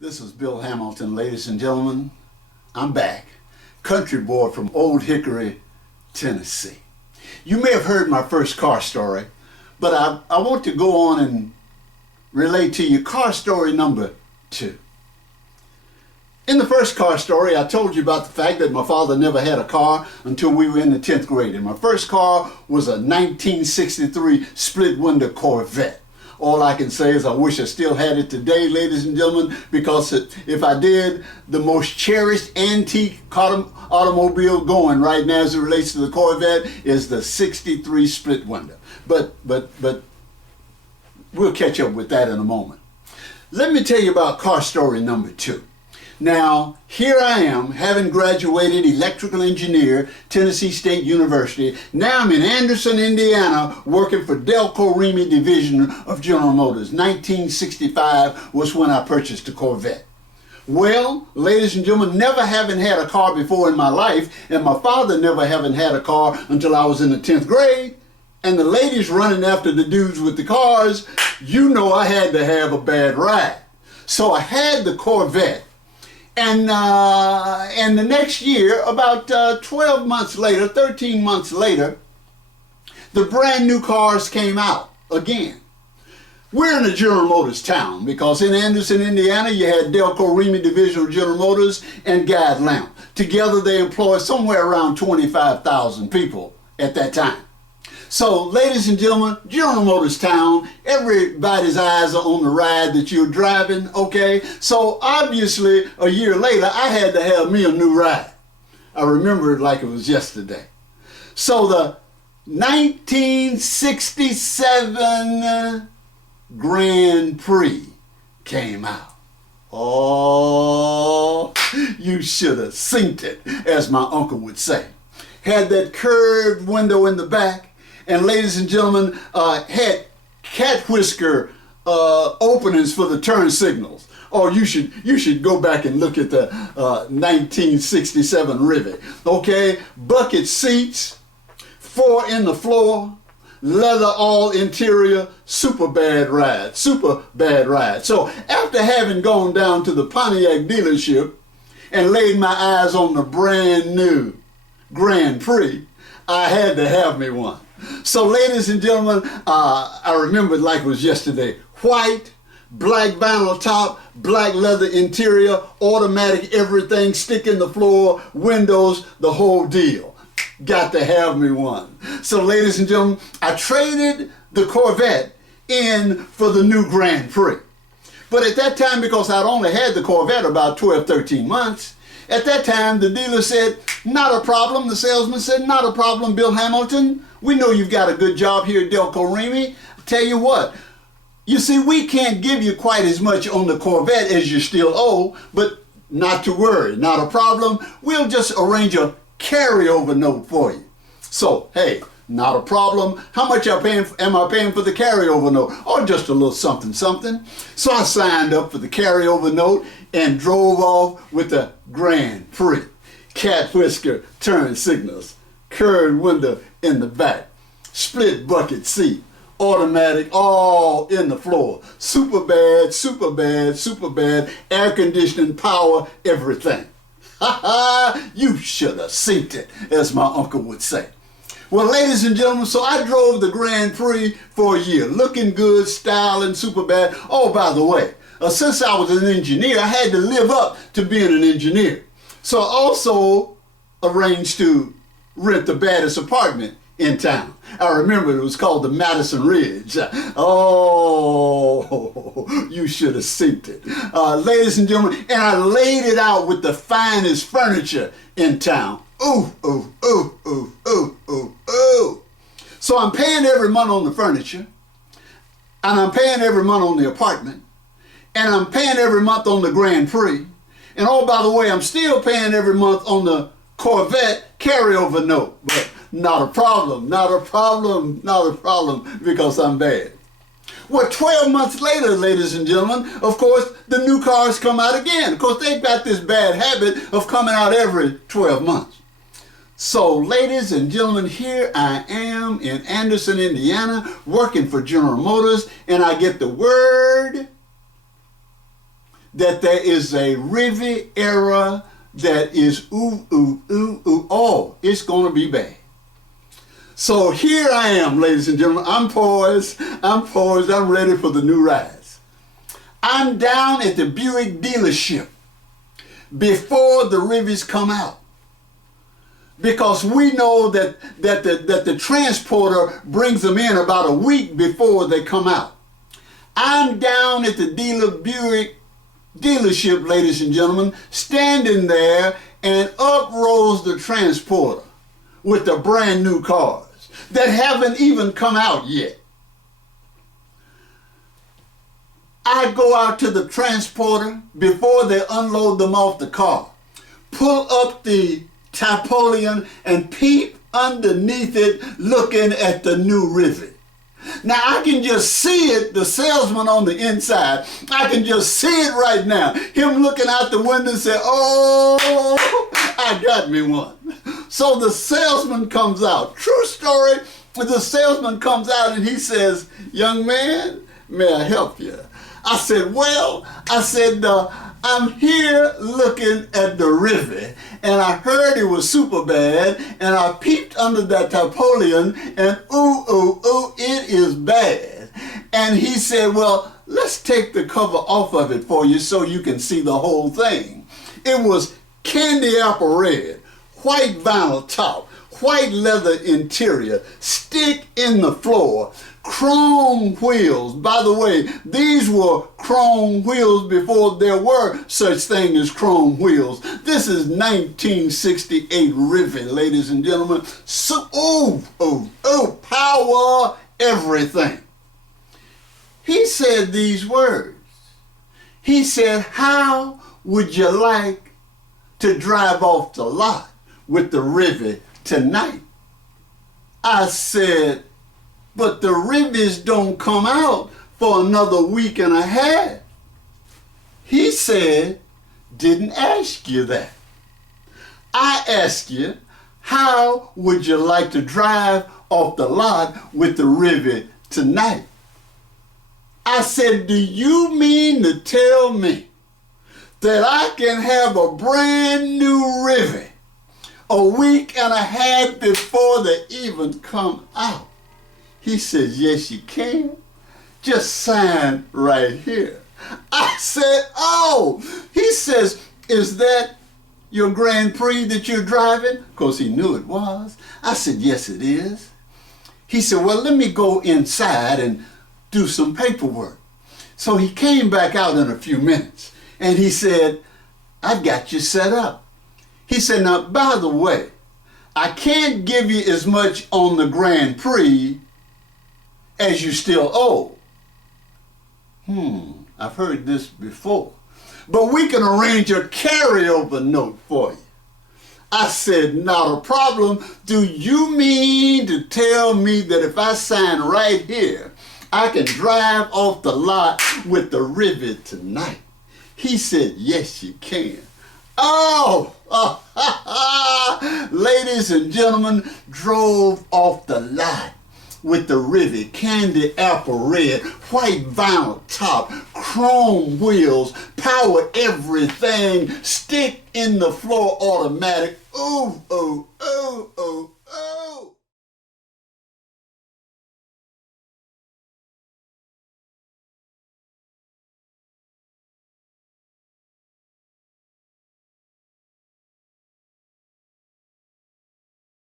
This is Bill Hamilton, ladies and gentlemen. I'm back. Country boy from Old Hickory, Tennessee. You may have heard my first car story, but I want to go on and relate to you car story number 2. In the first car story, I told you about the fact that my father never had a car until we were in the 10th grade. And my first car was a 1963 split window Corvette. All I can say is I wish I still had it today, ladies and gentlemen, because if I did, the most cherished antique automobile going right now as it relates to the Corvette is the 63 split window. But we'll catch up with that in a moment. Let me tell you about car story number 2. Now, here I am, having graduated electrical engineer, Tennessee State University. Now I'm in Anderson, Indiana, working for Delco Remy division of General Motors. 1965 was when I purchased the Corvette. Well, ladies and gentlemen, never having had a car before in my life, and my father never having had a car until I was in the 10th grade, and the ladies running after the dudes with the cars, you know I had to have a bad ride. So I had the Corvette. And the next year, about 12 months later, 13 months later, the brand new cars came out again. We're in a General Motors town because in Anderson, Indiana, you had Delco Remy division of General Motors and Guide Lamp. Together they employed somewhere around 25,000 people at that time. So, ladies and gentlemen, General Motors town, everybody's eyes are on the ride that you're driving, okay? So, obviously, a year later, I had to have me a new ride. I remember it like it was yesterday. So, the 1967 Grand Prix came out. Oh, you should have seen it, as my uncle would say. Had that curved window in the back. And ladies and gentlemen, had cat whisker openings for the turn signals. Or you should go back and look at the 1967 Rivet. Okay, bucket seats, 4 in the floor, leather all interior, super bad ride, super bad ride. So after having gone down to the Pontiac dealership and laid my eyes on the brand new Grand Prix, I had to have me one. So, ladies and gentlemen, I remember it like it was yesterday. White, black vinyl top, black leather interior, automatic everything, stick in the floor, windows, the whole deal. Got to have me one. So, ladies and gentlemen, I traded the Corvette in for the new Grand Prix. But at that time, because I'd only had the Corvette about 12, 13 months, at that time, the dealer said, not a problem. The salesman said, not a problem, Bill Hamilton. We know you've got a good job here at Delco Remy. Tell you what, you see, we can't give you quite as much on the Corvette as you still owe, but not to worry, not a problem. We'll just arrange a carryover note for you. So, hey, not a problem. How much am I paying for the carryover note? Oh, just a little something, something. So I signed up for the carryover note and drove off with the Grand Prix. Cat whisker, turn signals, curved window in the back, split bucket seat, automatic, all in the floor. Super bad, super bad, super bad, air conditioning, power, everything. Ha ha, you should have seen it, as my uncle would say. Well, ladies and gentlemen, so I drove the Grand Prix for a year, looking good, styling, super bad. Oh, by the way, since I was an engineer, I had to live up to being an engineer. So I also arranged to rent the baddest apartment in town. I remember it was called the Madison Ridge. Oh, you should have seen it. Ladies and gentlemen, and I laid it out with the finest furniture in town. Ooh, ooh, ooh, ooh, ooh, ooh, ooh. So I'm paying every month on the furniture, and I'm paying every month on the apartment, and I'm paying every month on the Grand Prix. And oh, by the way, I'm still paying every month on the Corvette carryover note. But not a problem, not a problem, not a problem, because I'm bad. Well, 12 months later, ladies and gentlemen, of course, the new cars come out again. Of course, they've got this bad habit of coming out every 12 months. So, ladies and gentlemen, here I am in Anderson, Indiana, working for General Motors, and I get the word that there is a Riviera that is oh, it's going to be bad. So here I am, ladies and gentlemen. I'm poised, I'm ready for the new rides. I'm down at the Buick dealership before the Rivies come out. Because we know that the transporter brings them in about a week before they come out. I'm down at the Buick dealership, ladies and gentlemen, standing there, and up rolls the transporter with the brand new cars that haven't even come out yet. I go out to the transporter before they unload them off the car, pull up the tarpaulin and peep underneath it, looking at the new Rivy. Now I can just see it, the salesman on the inside. I can just see it right now. Him looking out the window and say, oh, I got me one. So the salesman comes out. True story, the salesman comes out and he says, young man, may I help you? I said, well, I'm here looking at the Rivy, and I heard it was super bad, and I peeped under that tarpaulin, and it is bad. And he said, well, let's take the cover off of it for you so you can see the whole thing. It was candy apple red, white vinyl top, white leather interior, stick in the floor, chrome wheels. By the way, these were chrome wheels before there were such thing as chrome wheels. This is 1968 Rivy, ladies and gentlemen. So, power everything. He said these words. He said, how would you like to drive off the lot with the Rivy tonight? I said, but the Rivies don't come out for another week and a half. He said, didn't ask you that. I asked you, how would you like to drive off the lot with the Rivy tonight? I said, do you mean to tell me that I can have a brand new Rivy a week and a half before they even come out? He says, yes, you can. Just sign right here. I said, oh. He says, is that your Grand Prix that you're driving? Of course, he knew it was. I said, yes, it is. He said, well, let me go inside and do some paperwork. So he came back out in a few minutes, and he said, I've got you set up. He said, now, by the way, I can't give you as much on the Grand Prix as you still owe. I've heard this before. But we can arrange a carryover note for you. I said, not a problem. Do you mean to tell me that if I sign right here, I can drive off the lot with the Rivy tonight? He said, yes, you can. Oh, ladies and gentlemen, drove off the lot with the Rivy, candy apple red, white vinyl top, chrome wheels, power everything, stick in the floor automatic. Ooh, ooh, ooh, ooh,